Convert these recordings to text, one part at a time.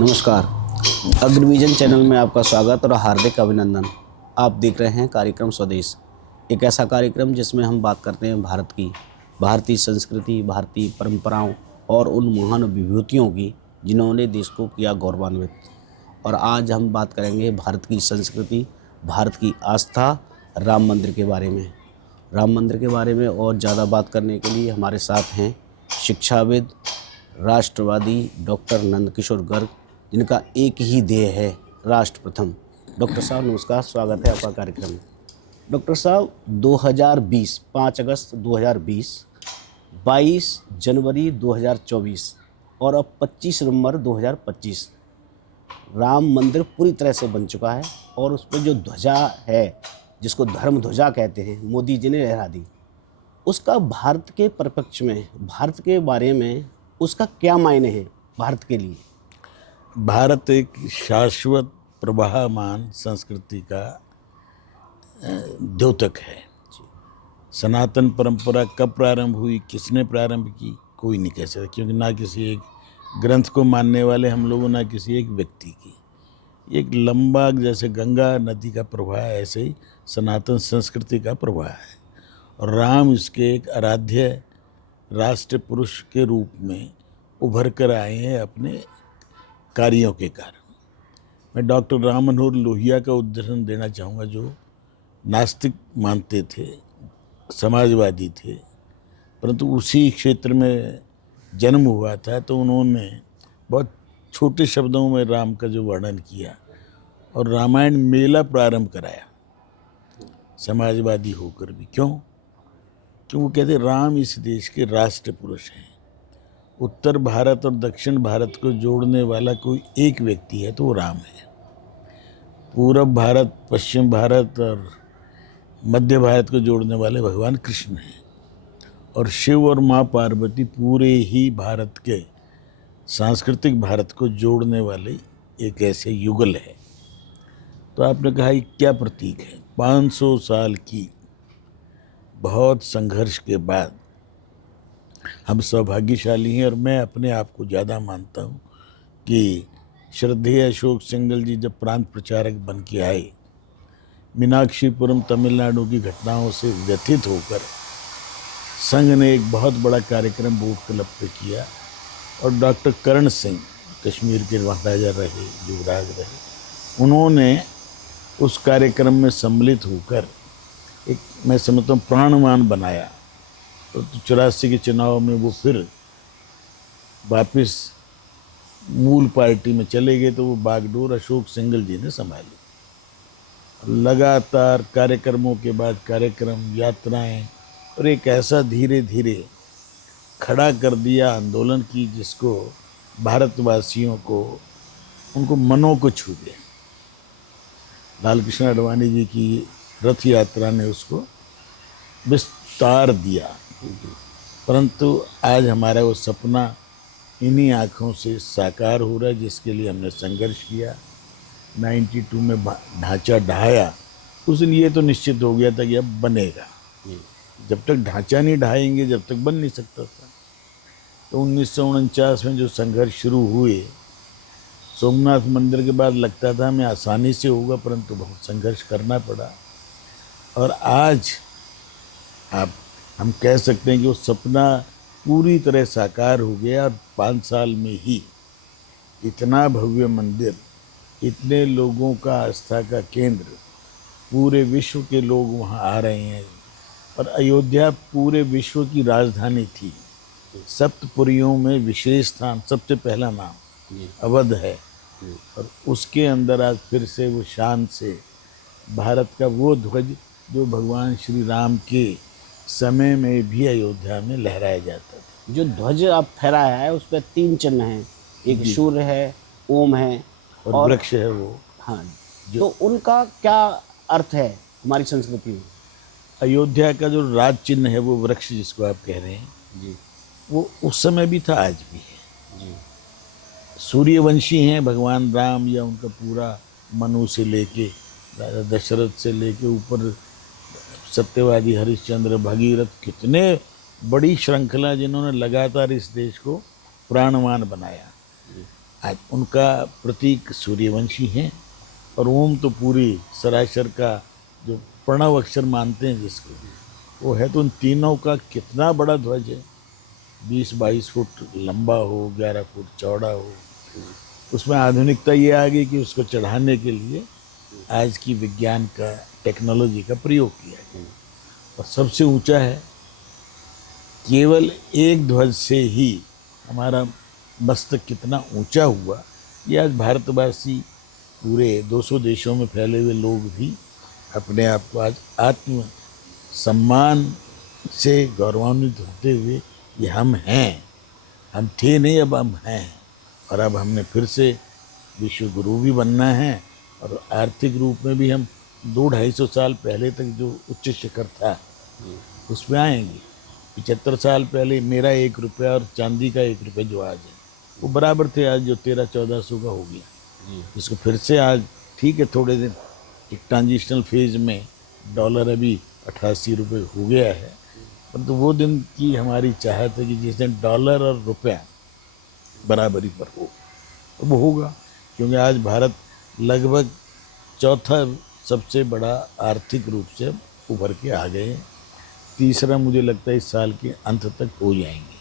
नमस्कार। अग्रविजन चैनल में आपका स्वागत और हार्दिक अभिनंदन। आप देख रहे हैं कार्यक्रम स्वदेश, एक ऐसा कार्यक्रम जिसमें हम बात करते हैं भारत की, भारतीय संस्कृति, भारतीय परंपराओं और उन महान विभूतियों की जिन्होंने देश को किया गौरवान्वित। और आज हम बात करेंगे भारत की संस्कृति, भारत की आस्था, राम मंदिर के बारे में। राम मंदिर के बारे में और ज़्यादा बात करने के लिए हमारे साथ हैं शिक्षाविद, राष्ट्रवादी डॉक्टर नंदकिशोर गर्ग, जिनका एक ही ध्येय है, राष्ट्र प्रथम। डॉक्टर साहब नमस्कार, स्वागत है आपका कार्यक्रम में। डॉक्टर साहब 2020 5 अगस्त 2020, 22 जनवरी 2024 और अब 25 नवंबर 2025 राम मंदिर पूरी तरह से बन चुका है। और उस पर जो ध्वजा है, जिसको धर्म ध्वजा कहते हैं, मोदी जी ने लहरा दी। उसका भारत के परिप्रेक्ष्य में, भारत के बारे में उसका क्या मायने है भारत के लिए? भारत एक शाश्वत प्रवाहमान संस्कृति का द्योतक है। सनातन परंपरा कब प्रारंभ हुई, किसने प्रारंभ की, कोई नहीं कह सकता, क्योंकि ना किसी एक ग्रंथ को मानने वाले हम लोगों, ना किसी एक व्यक्ति की। एक लंबा, जैसे गंगा नदी का प्रवाह है, ऐसे ही सनातन संस्कृति का प्रवाह है। और राम इसके एक आराध्य राष्ट्र पुरुष के रूप में उभर कर आए हैं अपने कार्यों के कारण। मैं डॉक्टर राम मनोहर लोहिया का उदाहरण देना चाहूँगा, जो नास्तिक मानते थे, समाजवादी थे, परंतु उसी क्षेत्र में जन्म हुआ था। तो उन्होंने बहुत छोटे शब्दों में राम का जो वर्णन किया और रामायण मेला प्रारंभ कराया, समाजवादी होकर भी। क्यों? क्यों? वो कहते राम इस देश के राष्ट्र पुरुष हैं। उत्तर भारत और दक्षिण भारत को जोड़ने वाला कोई एक व्यक्ति है तो वो राम है। पूरब भारत, पश्चिम भारत और मध्य भारत को जोड़ने वाले भगवान कृष्ण हैं। और शिव और माँ पार्वती पूरे ही भारत के, सांस्कृतिक भारत को जोड़ने वाले एक ऐसे युगल है। तो आपने कहा ये क्या प्रतीक है? 500 साल की बहुत संघर्ष के बाद हम सौभाग्यशाली हैं। और मैं अपने आप को ज़्यादा मानता हूँ कि श्रद्धेय अशोक सिंघल जी जब प्रांत प्रचारक बन के आए, मीनाक्षीपुरम तमिलनाडु की घटनाओं से व्यथित होकर संघ ने एक बहुत बड़ा कार्यक्रम बोट क्लब पे किया। और डॉक्टर करण सिंह, कश्मीर के महाराजा रहे, युवराज रहे, उन्होंने उस कार्यक्रम में सम्मिलित होकर एक, मैं समझता हूँ, प्राणवान बनाया। तो 84 के चुनाव में वो फिर वापस मूल पार्टी में चले गए। तो वो बागडोर अशोक सिंघल जी ने संभाली। लगातार कार्यक्रमों के बाद कार्यक्रम, यात्राएं, और एक ऐसा धीरे धीरे खड़ा कर दिया आंदोलन की, जिसको भारतवासियों को, उनको मनों को छू गया। लाल कृष्ण आडवाणी जी की रथ यात्रा ने उसको विस्तार दिया। परंतु आज हमारा वो सपना इन्हीं आँखों से साकार हो रहा है, जिसके लिए हमने संघर्ष किया। 92 में ढांचा ढाया, उस दिन ये तो निश्चित हो गया था कि अब बनेगा। जब तक ढांचा नहीं ढाएंगे, जब तक बन नहीं सकता था। तो 1949 में जो संघर्ष शुरू हुए, सोमनाथ मंदिर के बाद लगता था हमें आसानी से होगा, परंतु बहुत संघर्ष करना पड़ा। और आज हम कह सकते हैं कि वो सपना पूरी तरह साकार हो गया। और 5 साल में ही इतना भव्य मंदिर, इतने लोगों का आस्था का केंद्र, पूरे विश्व के लोग वहाँ आ रहे हैं। और अयोध्या पूरे विश्व की राजधानी थी। सप्तपुरियों में विशेष स्थान, सबसे पहला नाम अवध है। और उसके अंदर आज फिर से वो शान से भारत का वो ध्वज जो भगवान श्री राम के समय में भी अयोध्या में लहराया जाता था। जो ध्वज आप फहराया है उस पर 3 चिन्ह हैं, एक सूर्य है, ओम है और वृक्ष है वो। हाँ, तो उनका क्या अर्थ है हमारी संस्कृति में? अयोध्या का जो राज चिन्ह है वो वृक्ष, जिसको आप कह रहे हैं जी, वो उस समय भी था, आज भी है जी। सूर्यवंशी हैं भगवान राम, या उनका पूरा मनु से लेके राजा दशरथ से लेके ऊपर सत्यवादी हरिश्चंद्र, भगीरथ, कितने बड़ी श्रृंखला जिन्होंने लगातार इस देश को प्राणवान बनाया। आज उनका प्रतीक सूर्यवंशी हैं, और ओम तो पूरी सरासर का जो प्रणव अक्षर मानते हैं जिसको, वो है। तो उन तीनों का कितना बड़ा ध्वज है, 20-22 फुट लंबा हो, 11 फुट चौड़ा हो। उसमें आधुनिकता ये आ गई कि उसको चढ़ाने के लिए आज की विज्ञान का, टेक्नोलॉजी का प्रयोग किया गया, और सबसे ऊंचा है। केवल एक ध्वज से ही हमारा मस्तक कितना ऊंचा हुआ, ये आज भारतवासी पूरे 200 देशों में फैले हुए लोग भी अपने आप को आज आत्म सम्मान से गौरवान्वित होते हुए, ये हम हैं, हम थे नहीं, अब हम हैं, और अब हमने फिर से विश्व गुरु भी बनना है, और आर्थिक रूप में भी हम 200-250 साल पहले तक जो उच्च शिखर था उसमें आएंगे। 75 साल पहले मेरा 1 रुपया और चांदी का 1 रुपया जो आज है, वो बराबर थे, आज जो 1300-1400 का हो गया, इसको फिर से आज ठीक है, थोड़े दिन एक ट्रांजिशनल फेज में डॉलर अभी 88 रुपये हो गया है, परंतु वो दिन की हमारी चाहत है कि जिस दिन डॉलर और रुपया बराबरी पर हो, तो वो होगा, क्योंकि आज भारत लगभग चौथा सबसे बड़ा आर्थिक रूप से उभर के आ गए हैं। तीसरा मुझे लगता है इस साल के अंत तक हो जाएंगे।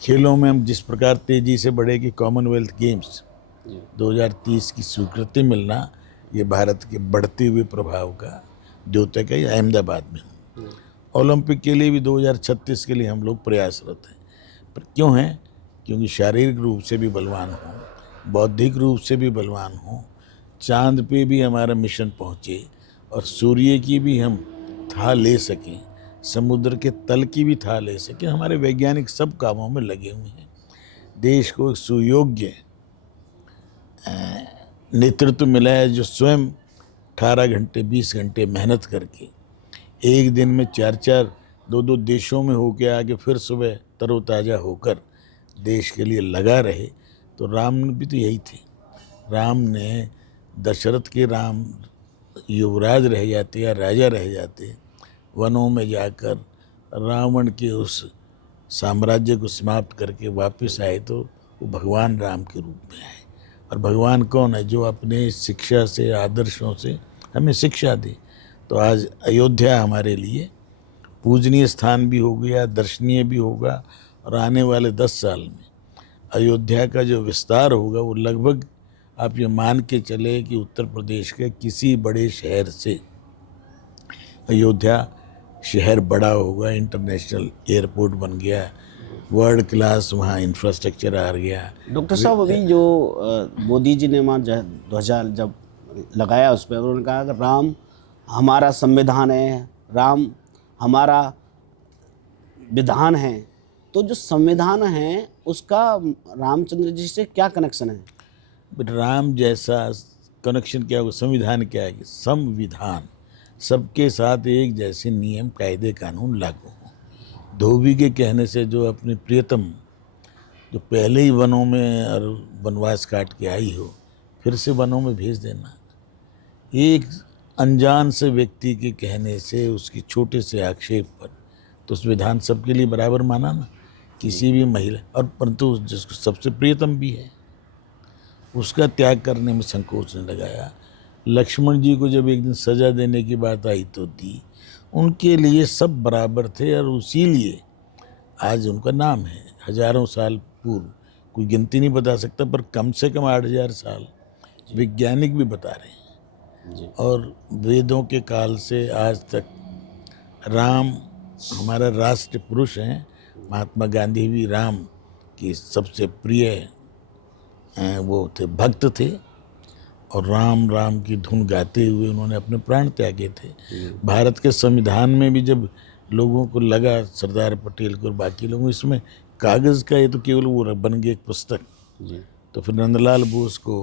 खेलों में हम जिस प्रकार तेज़ी से बढ़े कि कॉमनवेल्थ गेम्स 2030 की स्वीकृति मिलना, ये भारत के बढ़ते हुए प्रभाव का द्योतक है। अहमदाबाद में ओलंपिक के लिए भी 2036 के लिए हम लोग प्रयासरत हैं। पर क्यों हैं? क्योंकि शारीरिक रूप से भी बलवान हों, बौद्धिक रूप से भी बलवान हों, चांद पे भी हमारा मिशन पहुँचे, और सूर्य की भी हम था ले सकें, समुद्र के तल की भी था ले सकें। हमारे वैज्ञानिक सब कामों में लगे हुए हैं। देश को एक सुयोग्य नेतृत्व मिला है, जो स्वयं 18 घंटे 20 घंटे मेहनत करके एक दिन में 4-4 2-2 देशों में होके आके फिर सुबह तरोताज़ा होकर देश के लिए लगा रहे। तो राम भी तो यही थे। राम ने, दशरथ के राम युवराज रह जाते या राजा रह जाते, वनों में जाकर रावण के उस साम्राज्य को समाप्त करके वापस आए, तो वो भगवान राम के रूप में आए। और भगवान कौन है? जो अपने शिक्षा से, आदर्शों से हमें शिक्षा दे। तो आज अयोध्या हमारे लिए पूजनीय स्थान भी हो गया, दर्शनीय भी होगा, और आने वाले 10 साल में अयोध्या का जो विस्तार होगा, वो लगभग आप ये मान के चले कि उत्तर प्रदेश के किसी बड़े शहर से अयोध्या शहर बड़ा होगा। इंटरनेशनल एयरपोर्ट बन गया, वर्ल्ड क्लास वहाँ इंफ्रास्ट्रक्चर आ गया। डॉक्टर साहब, अभी जो मोदी जी ने वहाँ ध्वजा जब लगाया उस पर, उन्होंने कहा कि राम हमारा संविधान है, राम हमारा विधान है। तो जो संविधान है उसका रामचंद्र जी से क्या कनेक्शन है? राम जैसा कनेक्शन क्या होगा? संविधान क्या है? संविधान सबके साथ एक जैसे नियम, कायदे, कानून लागू हो। धोबी के कहने से जो अपने प्रियतम, जो पहले ही वनों में और वनवास काट के आई हो, फिर से वनों में भेज देना। एक अनजान से व्यक्ति के कहने से, उसके छोटे से आक्षेप पर, तो संविधान सबके लिए बराबर माना ना, किसी भी महिला, और परंतु जिसको सबसे प्रियतम भी है उसका त्याग करने में संकोच नहीं लगाया। लक्ष्मण जी को जब एक दिन सजा देने की बात आई तो दी। उनके लिए सब बराबर थे, और इसीलिए आज उनका नाम है। हजारों साल पूर्व, कोई गिनती नहीं बता सकता, पर कम से कम 8000 साल वैज्ञानिक भी बता रहे हैं। और वेदों के काल से आज तक राम हमारा राष्ट्र पुरुष हैं। महात्मा गांधी भी राम की सबसे प्रिय वो थे, भक्त थे, और राम राम की धुन गाते हुए उन्होंने अपने प्राण त्यागे थे। भारत के संविधान में भी जब लोगों को लगा, सरदार पटेल को और बाकी लोगों, इसमें कागज़ का ये तो केवल वो बन गई एक पुस्तक। तो फिर नंदलाल बोस को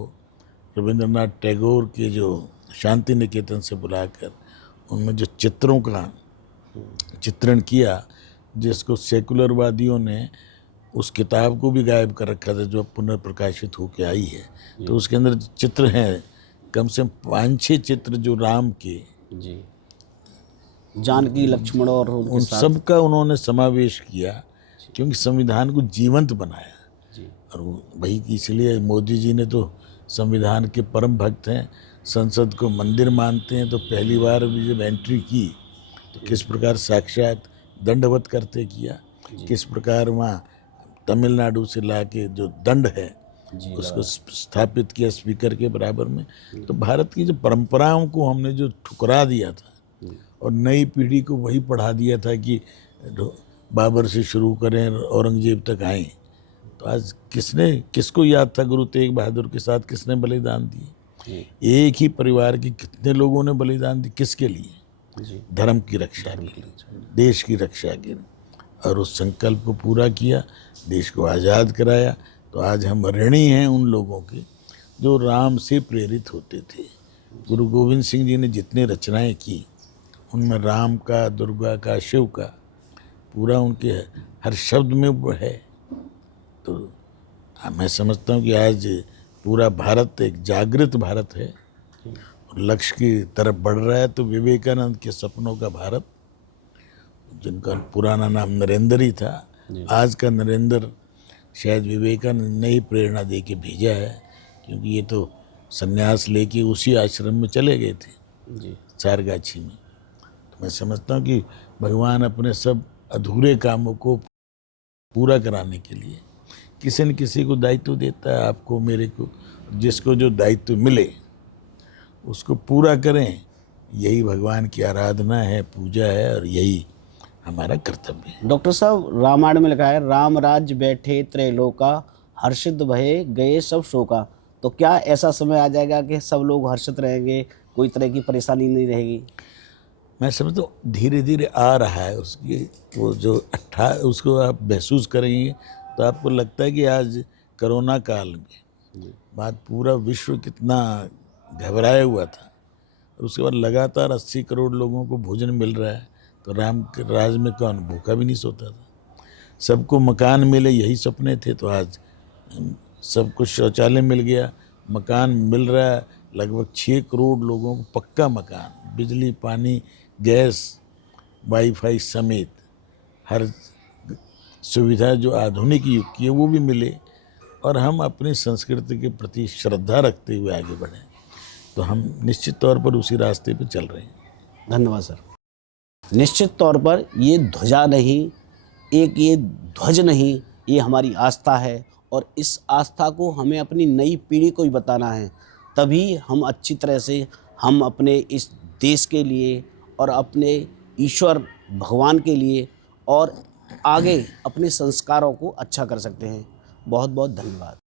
रविंद्रनाथ टैगोर के जो शांति निकेतन से बुलाकर उनमें जो चित्रों का चित्रण किया, जिसको सेकुलरवादियों ने उस किताब को भी गायब कर रखा था, जो पुनर्प्रकाशित होकर आई है, तो उसके अंदर चित्र हैं कम से कम 5-6 चित्र जो राम के, जानकी, लक्ष्मण और उन सब का उन्होंने समावेश किया, क्योंकि संविधान को जीवंत बनाया। और वही इसलिए मोदी जी ने तो संविधान के परम भक्त हैं, संसद को मंदिर मानते हैं, तो पहली बार भी जब एंट्री की तो किस प्रकार साक्षात दंडवत करते किया, किस प्रकार वहाँ तमिलनाडु से ला के जो दंड है उसको स्थापित किया स्पीकर के बराबर में। तो भारत की जो परंपराओं को हमने जो ठुकरा दिया था और नई पीढ़ी को वही पढ़ा दिया था कि बाबर से शुरू करें औरंगजेब तक आए, तो आज किसको याद था गुरु तेग बहादुर के साथ किसने बलिदान दिए? एक ही परिवार के कितने लोगों ने बलिदान दिए, किसके लिए? धर्म की रक्षा के लिए, देश की रक्षा के लिए, और उस संकल्प को पूरा किया, देश को आज़ाद कराया। तो आज हम ऋणी हैं उन लोगों के जो राम से प्रेरित होते थे। गुरु गोविंद सिंह जी ने जितने रचनाएं की उनमें राम का, दुर्गा का, शिव का पूरा उनके हर शब्द में वो है। तो मैं समझता हूँ कि आज पूरा भारत एक जागृत भारत है और लक्ष्य की तरफ बढ़ रहा है। तो विवेकानंद के सपनों का भारत, जिनका पुराना नाम नरेंद्र ही था, आज का नरेंद्र शायद विवेकानंद ने ही प्रेरणा दे के भेजा है, क्योंकि ये तो संन्यास लेके उसी आश्रम में चले गए थे चारगाछी में। तो मैं समझता हूँ कि भगवान अपने सब अधूरे कामों को पूरा कराने के लिए किसी न किसी को दायित्व देता है, आपको मेरे को, जिसको जो दायित्व मिले उसको पूरा करें। यही भगवान की आराधना है, पूजा है, और यही हमारा कर्तव्य है। डॉक्टर साहब, रामायण में लिखा है, राम राज्य बैठे त्रैलोका, हर्षित भये गए सब शोका। तो क्या ऐसा समय आ जाएगा कि सब लोग हर्षित रहेंगे, कोई तरह की परेशानी नहीं रहेगी? मैं समझता हूँ धीरे धीरे आ रहा है उसकी वो जो उसको आप महसूस करेंगे तो आपको लगता है कि आज कोरोना काल में बाद पूरा विश्व कितना घबराया हुआ था, और उसके बाद लगातार 80 करोड़ लोगों को भोजन मिल रहा है। तो राम के राज में कौन भूखा भी नहीं सोता था? सबको मकान मिले, यही सपने थे। तो आज सबको शौचालय मिल गया, मकान मिल रहा है। लगभग 6 करोड़ लोगों को पक्का मकान, बिजली, पानी, गैस, वाईफाई समेत हर सुविधा जो आधुनिक युग की है वो भी मिले, और हम अपनी संस्कृति के प्रति श्रद्धा रखते हुए आगे बढ़ें। तो हम निश्चित तौर पर उसी रास्ते पर चल रहे हैं। धन्यवाद सर। निश्चित तौर पर ये ध्वजा नहीं, एक ये ध्वज नहीं, ये हमारी आस्था है, और इस आस्था को हमें अपनी नई पीढ़ी को ही बताना है। तभी हम अच्छी तरह से हम अपने इस देश के लिए और अपने ईश्वर भगवान के लिए और आगे अपने संस्कारों को अच्छा कर सकते हैं। बहुत बहुत धन्यवाद।